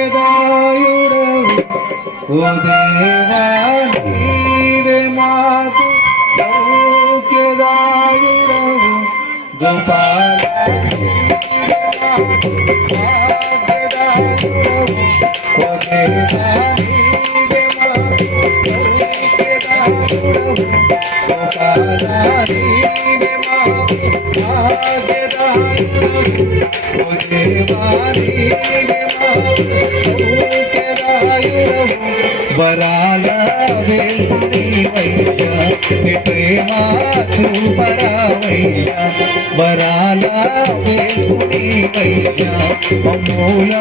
భాగ్యదాయుడవు ఓ దేవా నీవే మాకు సౌఖ్యదాయుడవు గోపాల భాగ్యదాయుడవు ఓ దేవా నీవే మాకు సౌఖ్యదాయుడవు గోపాల నీవే మాకు భాగ్యదాయుడవు ఓ దేవా నీవే మాకు సౌఖ్యదాయుడవు వరాల వెలుగునివయ్యా నీ ప్రేమ చూపరావయ్యా వరాల వెలుగునివయ్యా అమూల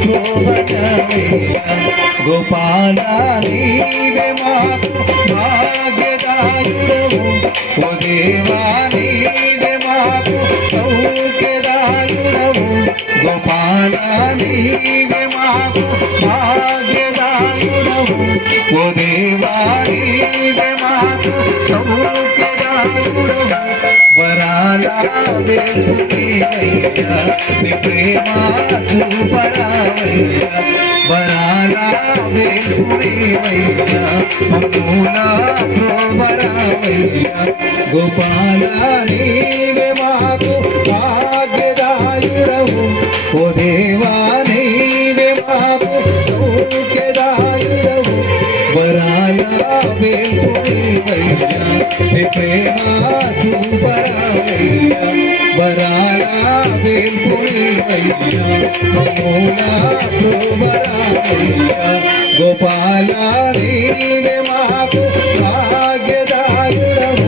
ప్రోభనవయ్యా గోపాల నీవే మాకు భాగ్యదాయుడవు ఓ దేవా నీవే మాకు సౌఖ్యదాయుడవు గోపాల నీవే మాకు భాగ్యదాయుడవు ఓ దేవా నీవే మాకు సౌఖ్యదాయుడవు వరాల వెలుగునివయ్యా నీ ప్రేమ చూపరావయ్యా వరాల వెలుగునివయ్యా అమూల ప్రోభరావయ్యా గోపాల నీవే మాకు భాగ్యదాయుడవు ఓ దేవా నీవే మాకు సౌఖ్యదాయుడవు వరాల వెలుగునివయ్యా నీ ప్రేమ చూపరావయ్యా వరాల వెలుగునివయ్యా అమూల ప్రోభరావయ్యా గోపాల నీవే మాకు భాగ్యదాయుడవు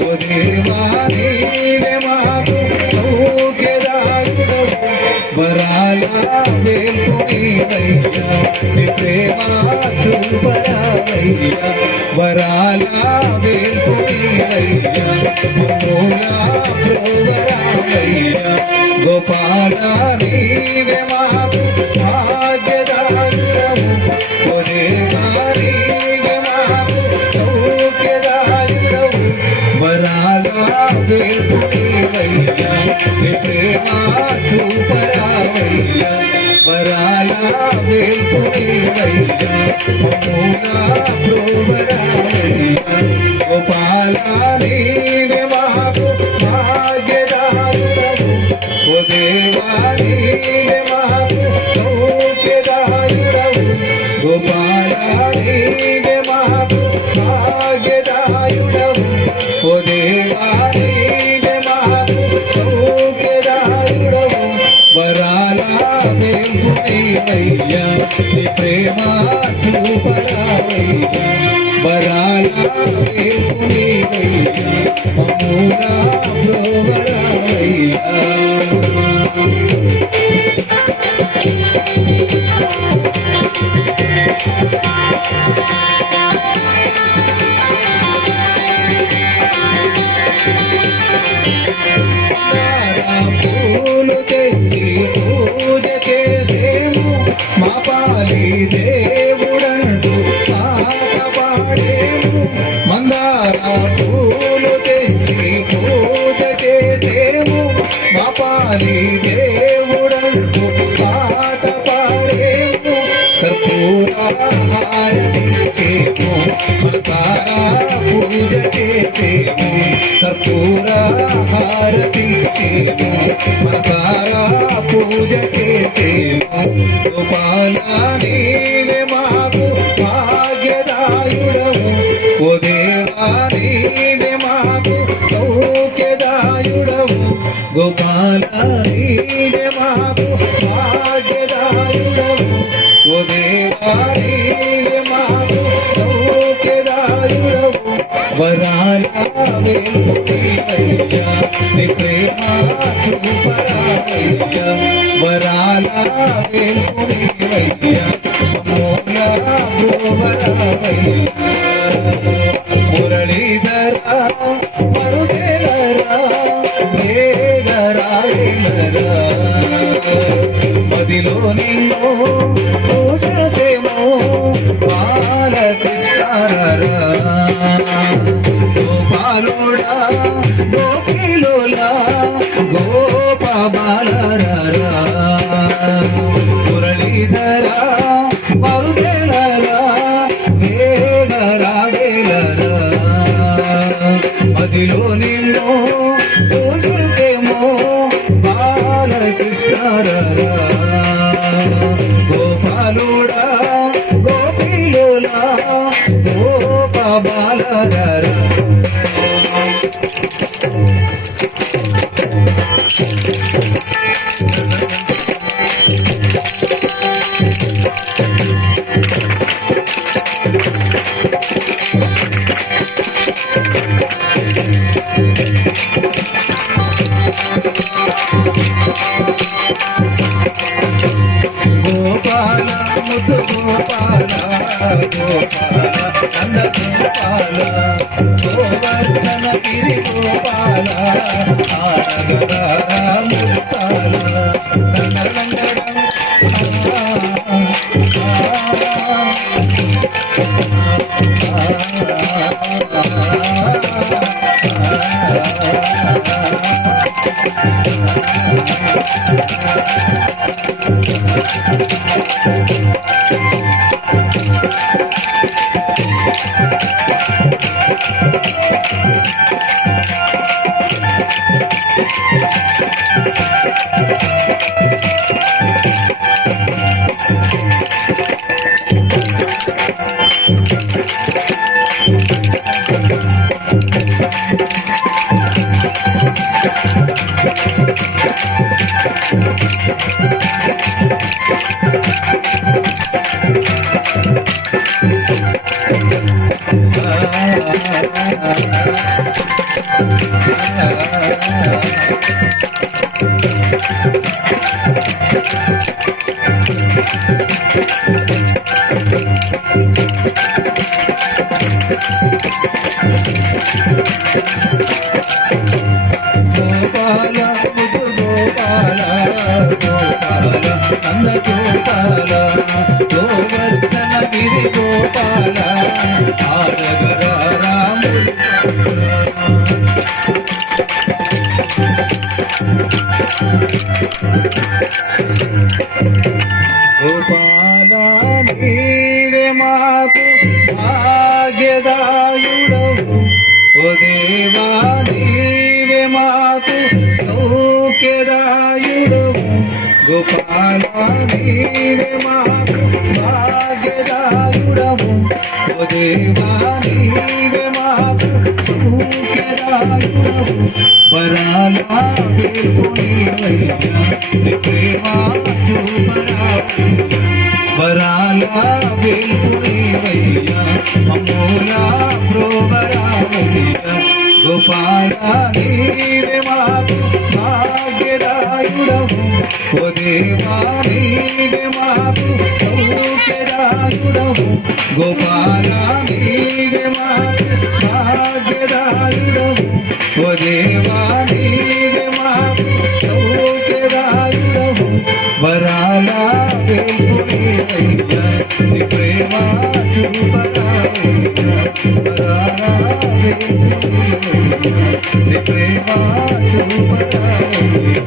ఓ దేవా నీవే మాకు సౌఖ్యదాయుడవు వరాల వెలుగునివయ్యా నీ ప్రేమ చూపరావయ్యా వరాల వెలుగునివయ్యా అమూల ప్రోభరావయ్యా గోపాల నీవే మాకు భాగ్యదాయుడవు ఓ దేవా నీవే మాకు సౌఖ్యదాయుడవు వరాల వెలుగునివయ్యా నీ ప్రేమ చూపరావయ్యా వరాల వెలుగునివయ్యా అమూల ప్రోభరావయ్యా గోపాల నీవే మాకు భాగ్యదాయుడవు ఓ దేవా నీవే మాకు సౌఖ్యదాయుడవు గోపాల నీవే మాకు భాగ్యదాయుడవు ఓ దేవా నీవే మాకు సౌఖ్యదాయుడవు వరాల వెలుగునివయ్యా నీ ప్రేమ చూపరావయ్యా వరాల వెలుగునివయ్యా అమూల ప్రోభరావయ్యా పూలు తెచ్చి పూజ చేసేము మా పాలి దేవుడంటూ పాట పాడేము మందార పూలు తెచ్చి పూజ చేసేము మా పాలి దేవుడంటూ పాట పాడేము కర్పూర హారతిచ్చేము మనసారా పూజ చేసేము కర్పూర హారతిచ్చేము మనసారా పూజ చేసేము గోపాల నీవే మాకు భాగ్యదాయుడవు ఓ దేవా నీవే మాకు సౌఖ్యదాయుడవు గోపాల నీవే మాకు భాగ్యదాయుడవు ఓ దేవా నీవే మాకు సౌఖ్యదాయుడవు వరాల వెలుగునివయ్యా నీ ప్రేమ చూపరావయ్యా వరాల వెలుగునివయ్యా అమూల ప్రోభరావయ్యా మురళీధరా మరుడేలరా వేగరాయలరా మదిలో నిన్ను పూజ చేమో బాలకృష్ణరా గోపాలుడా గోపిలోలా గోపాలరా గోపాల ముద్దు గోపాల గోపాల నంద గోపాల గోవర్ధన గిరి గోపాల ఆడగరా ముత్తాల నంద గోపాల గోవర్ధన గిరి గోపాల ఆడగర రాముడు గోపాల నీవే మాకు భాగ్యదాయుడవు ఓ దేవా నీవే మాకు సౌఖ్యదాయుడవు గోపాల నీవే మాకు భాగ్యదాయుడవు ఓ దేవా నీవే మాకు సౌఖ్యదాయుడవు వరాల వేల్పునివయ్యా నీ ప్రేమ చూపరావు వరాల వేల్పునివయ్యా అమూల ప్రోవరావయ్యా గోపాల నీవే మాకు భాగ్యదాయుడవు ఓ దేవా నీవే మాకు సౌఖ్యదాయుడవు గోపాల నీవే మాకు భాగ్యదాయుడవు ఓ దేవా నీవే మాకు సౌఖ్యదాయుడవు వరాల వేల్పునివయ్యా నీ ప్రేమ చూపరావయ్యా వరాల వేల్పునివయ్యా నీ ప్రేమ చూపరావయ్యా